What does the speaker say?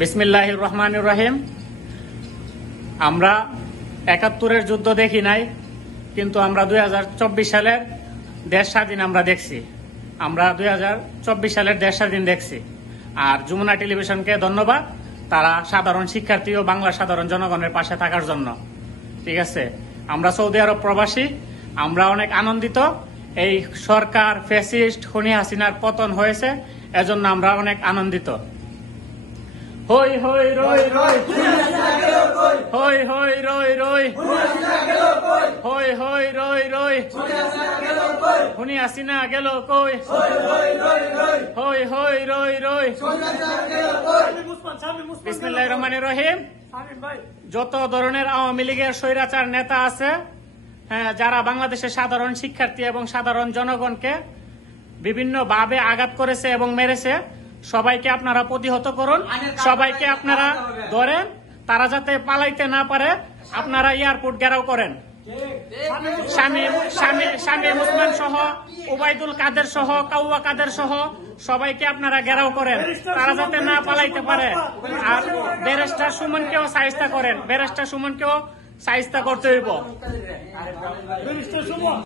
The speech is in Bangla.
বিসমিল্লাহির রহমানির রহিম। আমরা ৭১-এর যুদ্ধ দেখি নাই, কিন্তু আমরা ২০২৪ সালের দেশ স্বাধীন আমরা দেখছি। আমরা ২০২৪ সালের দেশ স্বাধীন দেখছি। আর যমুনা টেলিভিশনকে ধন্যবাদ, তারা সাধারণ শিক্ষার্থী ও বাংলা সাধারণ জনগণের পাশে থাকার জন্য। ঠিক আছে, আমরা সৌদি আরব প্রবাসী, আমরা অনেক আনন্দিত। এই সরকার ফ্যাসিস্ট খুনি হাসিনার পতন হয়েছে, এজন্য আমরা অনেক আনন্দিত। হই হই রই রই, হই হই রই রই, হই হই রই রই, খুনি হাসিনা গেল কই, হই হই রই রই। বিসমিল্লাহির রহমানির রহিম। যত ধরনের আওয়ামী লীগের স্বৈরাচার নেতা আছে, হ্যাঁ, যারা বাংলাদেশের সাধারণ শিক্ষার্থী এবং সাধারণ জনগণকে বিভিন্ন ভাবে আঘাত করেছে এবং মেরেছে, সবাইকে আপনারা প্রতিহত করুন, সবাইকে আপনারা ধরেন, তারা যাতে পালাইতে না পারে। আপনারা এয়ারপোর্ট ঘেরাও করেন, শামীম ওসমান সহ, ওবায়দুল কাদের সহ, কাউয়া কাদের সহ সবাইকে আপনারা ঘেরাও করেন, তারা যাতে না পালাইতে পারে। আর ব্যারিস্টার সুমনকেও শায়েস্তা করেন, ব্যারিস্টার সুমনকেও শায়েস্তা করতে হইব।